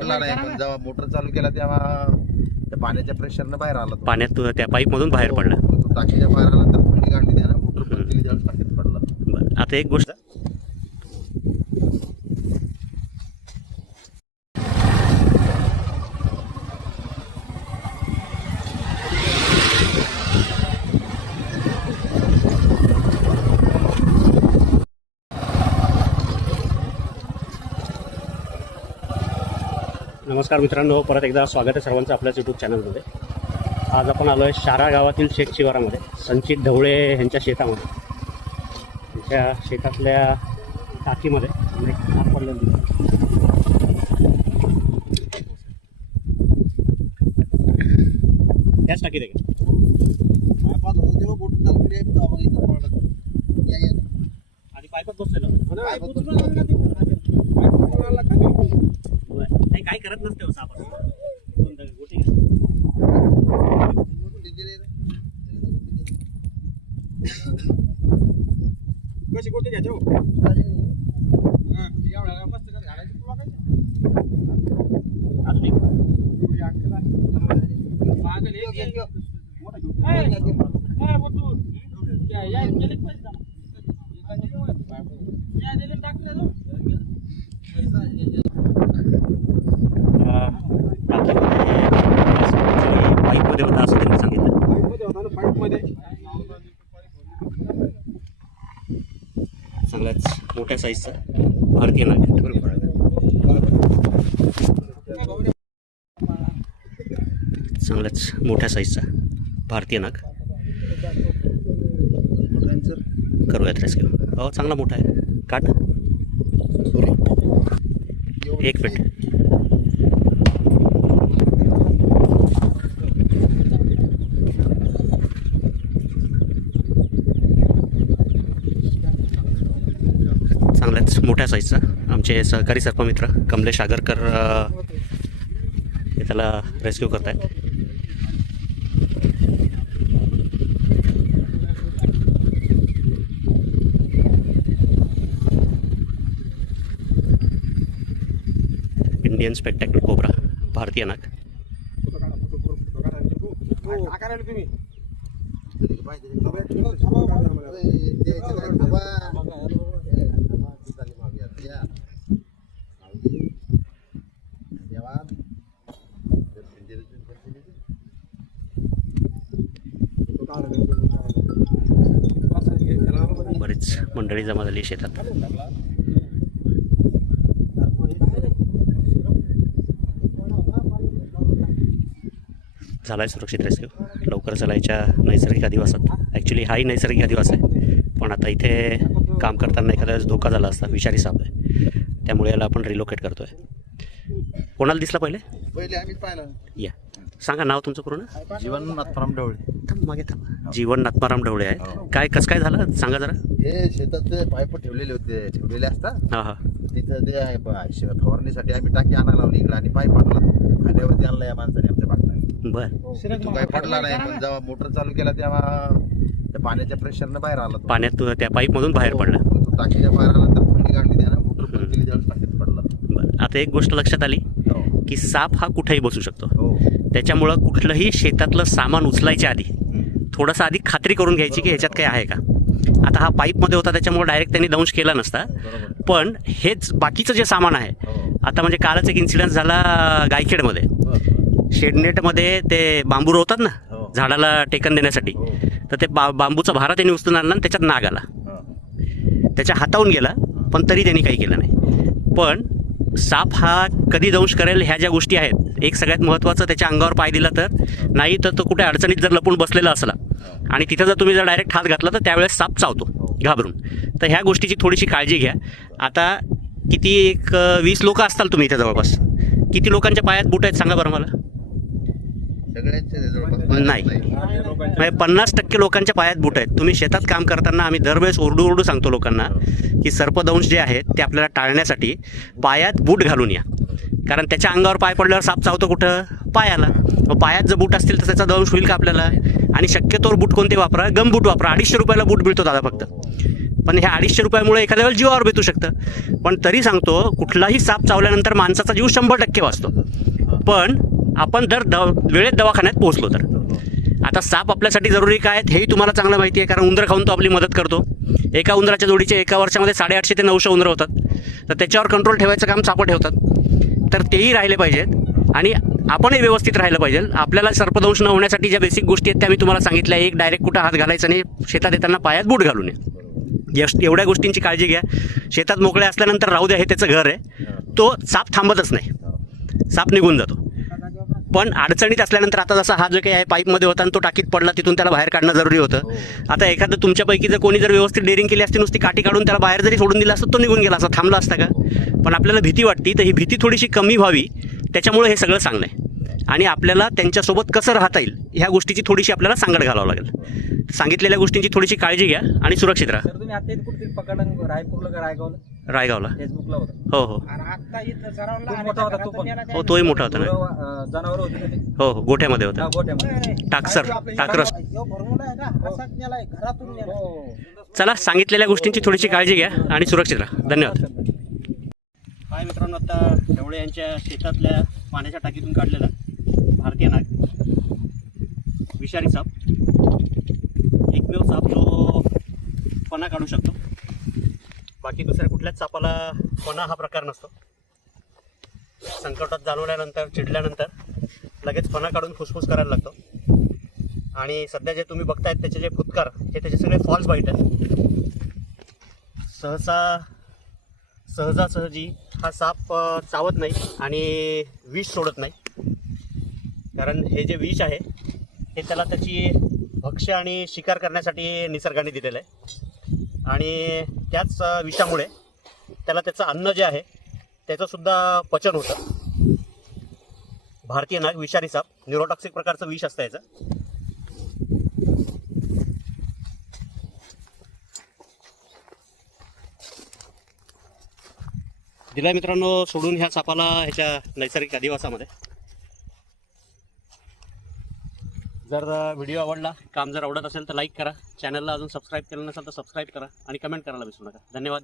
पडला नाही, पण जेव्हा मोटर चालू केला तेव्हा त्या पाण्याच्या प्रेशरनं बाहेर आला तो. पाण्यात त्या पाईप मधून बाहेर पडला. तो टाकीच्या बाहेर आला तर फुंडी काढली त्यानं, मोटर बंद केली त्यावेळेस टाकीत पडला. बरं, आता एक गोष्ट नमस्कार मित्रांनो, परत एकदा स्वागत आहे सर्वांचं आपल्याच यूट्यूब चॅनलमध्ये. आज आपण आलो आहे शारा गावातील शेत शिवारामध्ये, संचित ढवळे यांच्या शेतामध्ये. त्यांच्या शेतातल्या टाकीमध्ये एक साप पडलेलं दिसतं. त्याच टाकीत आहे का? आधी पाईपच बसलेलं नाही, काय करत नसते हो साप. गोटी कशी गोटी घ्यायची अजून एक पाईपमध्ये होता असं त्यांनी सांगितलं. सगळ्याच मोठ्या साईजचा भारतीय नाग. चांगल्याच मोठ्या साईजचा भारतीय नाग. करूयात रेस्क्यू. हो, चांगला मोठा आहे. काट एक मिनिट. चांगल्याच मोठ्या साईजचा आमचे सहकारी सर्पमित्र कमलेश आगरकर हे त्याला रेस्क्यू करत आहेत. इंडियन स्पेक्टॅक्युलर कोब्रा भारतीय नाग. बरीच मंडळी जमा झाली शेतात. झाला आहे सुरक्षित रेस्क्यू. लवकर चालायच्या नैसर्गिक अधिवासात. ॲक्च्युली हाही नैसर्गिक अधिवास आहे, पण आता इथे काम करताना एखाद्या वेळेस धोका झाला असता. विषारी साप आहे, त्यामुळे याला आपण रिलोकेट करतो आहे. कोणाला दिसला पहिले आम्हीच पाहिलं. या सांगा नाव तुमचं पूर्ण. जीवन नाथराम ढवळे. मागे थांबा. जीवन नाथमाराम ढवळे आहे. काय कसं काय झालं सांगा जरा. हे शेतात ते पाईप ठेवलेले असतात. हां हां. तिथं ते फवारणीसाठी आम्ही टाकी आणायला लावली इकडे, आणि पाईप आणला खांद्यावरती आणला या माणसाने आमच्या बागला. बरं, तो काही पडला नाही, पण जेव्हा मोटर चालू केला तेव्हा त्या पाण्याच्या प्रेशरनं बाहेर आला तो. पाण्यात त्या पाईप मधून बाहेर पडला. तो टाकीच्या बाहेर आला तर फुंडी काढली त्यानं, मोटर बंद केली त्यावेळेस टाकीत पडला. बरं, आता एक गोष्ट लक्षात आली की साप हा कुठेही बसू शकतो. हो. त्याच्यामुळं कुठलंही शेतातलं सामान उचलायच्या आधी थोडंसं आधी खात्री करून घ्यायची की ह्याच्यात काही आहे का. आता हा पाईपमध्ये होता त्याच्यामुळे डायरेक्ट त्यांनी दंश केला नसता, पण हेच बाकीचं जे सामान आहे. आता म्हणजे कालच एक इन्सिडेंट झाला गायखेडमध्ये. शेडनेटमध्ये ते बांबू रोवतात ना झाडाला टेकन देण्यासाठी, तर ते बांबूचा भारा त्यांनी उचलून आणला आणि त्याच्यात नाग आला. त्याच्या हाताहून गेला, पण तरी त्यांनी काही केलं नाही. पण साप हा कधी दंश करेल ह्या ज्या गोष्टी आहेत, एक सगळ्यात महत्त्वाचं त्याच्या अंगावर पाय दिला तर नाही, तर तो कुठे अडचणीत जर लपून बसलेला असला आणि तिथं जर तुम्ही डायरेक्ट हात घातला तर त्यावेळेस साप चावतो घाबरून. तर ह्या गोष्टीची थोडीशी काळजी घ्या. आता किती एक 20 लोक असताल तुम्ही इथे जवळपास. किती लोकांच्या पायात बूट आहेत सांगा बरं मला. नाही, 50% लोकांच्या पायात बूट आहेत. तुम्ही शेतात काम करताना आम्ही दरवेळेस ओरडू सांगतो लोकांना की सर्पदंश जे आहेत ते आपल्याला टाळण्यासाठी पायात बूट घालून या. कारण त्याच्या अंगावर पाय पडल्यावर साप चावतो कुठं, पायाला. मग पायात जर बूट असतील तर त्याचा दंश होईल का आपल्याला. आणि शक्यतोवर बूट कोणते वापरा, गम बूट वापरा. 250 रुपयाला बूट मिळतो दादा फक्त. पण ह्या 250 रुपयामुळे एखाद्या वेळेला जीवावर बेतू शकतं. पण तरी सांगतो, कुठलाही साप चावल्यानंतर माणसाचा जीव 100% वाचतो. पण आपण वेळेत दवाखान्यात पोहोचलो तर. आता साप आपल्यासाठी जरुरी काय आहेत हेही तुम्हाला चांगलं माहिती आहे, कारण उंदरं खाऊन तो आपली मदत करतो. एका उंदराच्या जोडीचे एका वर्षामध्ये 850 ते 900 उंदरं होतात. तर त्याच्यावर कंट्रोल ठेवायचं काम सापं ठेवतात. तर तेही राहिले पाहिजेत आणि आपणही व्यवस्थित राहिलं पाहिजे. आपल्याला सर्पदंश न होण्यासाठी ज्या बेसिक गोष्टी आहेत त्या मी तुम्हाला सांगितल्या. एक, डायरेक्ट कुठं हात घालायचा नाही. शेतात येताना पायात बूट घालू नये. एवढ्या गोष्टींची काळजी घ्या. शेतात मोकळे असल्यानंतर राहू द्या, हे त्याचं घर आहे. तो साप थांबतच नाही, साप निघून जातो. पण अडचणीत असल्यानंतर, आता जसा हा जो काही आहे पाईपमध्ये होता आणि तो टाकीत पडला, तिथून त्याला बाहेर काढणं जरुरी होतं. आता एखादं तुमच्यापैकी जर कोणी जर व्यवस्थित डेअरिंग केली असती, नुसती काठी काढून त्याला बाहेर जरी सोडून दिला असतं, तो निघून गेला असता, थांबला असता का? पण आपल्याला भीती वाटते, तर ही भीती थोडीशी कमी व्हावी त्याच्यामुळे हे सगळं सांगणं आहे. आणि आपल्याला त्यांच्यासोबत कसं राहता येईल ह्या गोष्टीची थोडीशी आपल्याला सांगड घालावं लागेल. सांगितलेल्या गोष्टींची थोडीशी काळजी घ्या आणि सुरक्षित राहा. सर तुम्ही आता इथे कुठेतरी पकडलं रायपूरला का रायगावला फेसबुकला होतं. हो हो खूप मोठा होता तो पण. हो, तोही मोठा होता ना. जनावर होते का ते? हो हो, गोठ्यामध्ये होता. गोठ्यामध्ये. टाकरस. चला, सांगितलेल्या गोष्टींची थोडीशी काळजी घ्या आणि सुरक्षित राहा. धन्यवाद. हाय मित्रांनो, आता ढवळे यांच्या शेतातल्या पाण्याच्या टाकीतून काढलेला भारतीय नाग, विषारी साप, एकमेव साप जो फणा काढू शकतो. बाकी दुसऱ्या कुठल्याच सापाला फणा हा प्रकार नसतो. संकटात जाणवल्यानंतर, चिडल्यानंतर लगेच फणा काढून फुसफुस करायला लागतो. आणि सध्या जे तुम्ही बघतायत त्याचे जे फुतकार, हे त्याचे सगळे फॉल्स बाईट आहेत. सहजासहजी हा साप चावत नाही आणि विष सोडत नाही. कारण हे जे विष आहे हे त्याला त्याची भक्ष्य आणि शिकार करण्यासाठी निसर्गाने दिलेलं आहे. आणि त्याच विषामुळे त्याला त्याचं अन्न जे आहे त्याचंसुद्धा पचन होतं. भारतीय नाग, विषारी साप, न्यूरोटॉक्सिक प्रकारचं विष असतं याचं. दिलाय मित्रांनो सोडून ह्या सापाला ह्याच्या नैसर्गिक अधिवासामध्ये. जर व्हिडिओ आवडला, काम जर आवडत असेल तर लाईक करा. चॅनलला अजून सबस्क्राईब केलं नसेल तर सबस्क्राईब करा आणि कमेंट करायला विसरू नका. धन्यवाद.